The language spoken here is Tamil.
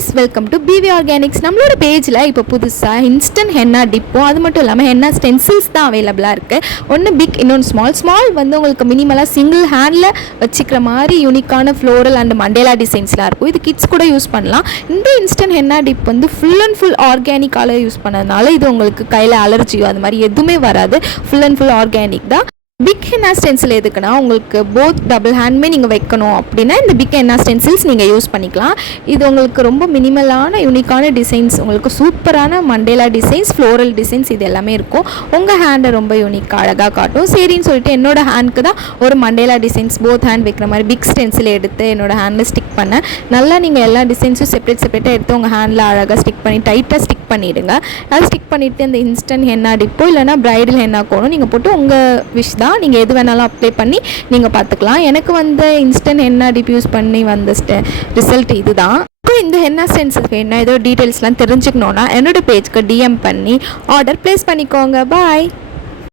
guys, welcome to BV Organics. நம்மளோட பேஜில் இப்போ புதுசாக இன்ஸ்டன்ட் ஹென்னா டிப்போ அது மட்டும் இல்லாமல் ஹென்னா ஸ்டென்சில்ஸ் தான் அவைலபிளாக இருக்குது. ஒன்று பிக், இன்னொன்று ஸ்மால் வந்து உங்களுக்கு மினிமலாக சிங்கிள் ஹேண்டில் வச்சுக்கிற மாதிரி யூனிக்கான ஃப்ளோரல் அண்ட் மண்டேலா டிசைன்ஸ்லாம் இருக்கும். இது கிட்ஸ் கூட யூஸ் பண்ணலாம். இந்த இன்ஸ்டன்ட் ஹென்னா டிப் வந்து ஃபுல் அண்ட் ஃபுல் ஆர்கானிக்கால் யூஸ் பண்ணதுனால இது உங்களுக்கு கையில் அலர்ஜியோ அது மாதிரி எதுவுமே வராது. ஃபுல் அண்ட் ஃபுல் ஆர்கானிக் தான். பிக் ஹென்னா ஸ்டென்சில் எதுக்குன்னா உங்களுக்கு போத் டபுள் ஹேண்டுமே நீங்கள் வைக்கணும் அப்படின்னா இந்த பிக் ஹென்னா ஸ்டென்சில்ஸ் நீங்கள் யூஸ் பண்ணிக்கலாம். இது உங்களுக்கு ரொம்ப மினிமலான யூனிக்கான டிசைன்ஸ், உங்களுக்கு சூப்பரான மண்டேலா டிசைன்ஸ், ஃப்ளோரல் டிசைன்ஸ் இது எல்லாமே இருக்கும். உங்கள் ஹேண்டை ரொம்ப யூனிக்காக அழகாக காட்டும். சரின்னு சொல்லிட்டு என்னோடய ஹேண்டுக்கு தான் ஒரு மண்டேலா டிசைன்ஸ் போத் ஹேண்ட் வைக்கிற மாதிரி பிக் ஸ்டென்சில் எடுத்து என்னோடய ஹேண்டில் ஸ்டிக் பண்ணேன். நல்லா நீங்கள் எல்லா டிசைன்ஸும் செப்பரேட்டாக எடுத்து உங்கள் ஹேண்டில் அழகாக ஸ்டிக் பண்ணி டைட்டாக ஸ்டிக் பண்ணிவிடுங்க. அது ஸ்டிக் பண்ணிவிட்டு அந்த இன்ஸ்டன்ட் ஹென்னா டிப்போ இல்லைனா பிரைடல் ஹென்னா கோணும் நீங்கள் போட்டு உங்கள் விஷ் தான், நீங்கள் எது வேணாலும் அப்ளை பண்ணி நீங்கள் பார்த்துக்கலாம். எனக்கு வந்து இன்ஸ்டன்ட் ஹென்னா டிப் யூஸ் பண்ணி வந்த ரிசல்ட் இது தான். இந்த ஹென்னா ஸ்டென்சில் வேணும்னா ஏதோ டீட்டெயில்ஸ்லாம் தெரிஞ்சுக்கணுன்னா என்னோடய பேஜ்க்கு டிஎம் பண்ணி ஆர்டர் ப்ளேஸ் பண்ணிக்கோங்க. பாய்.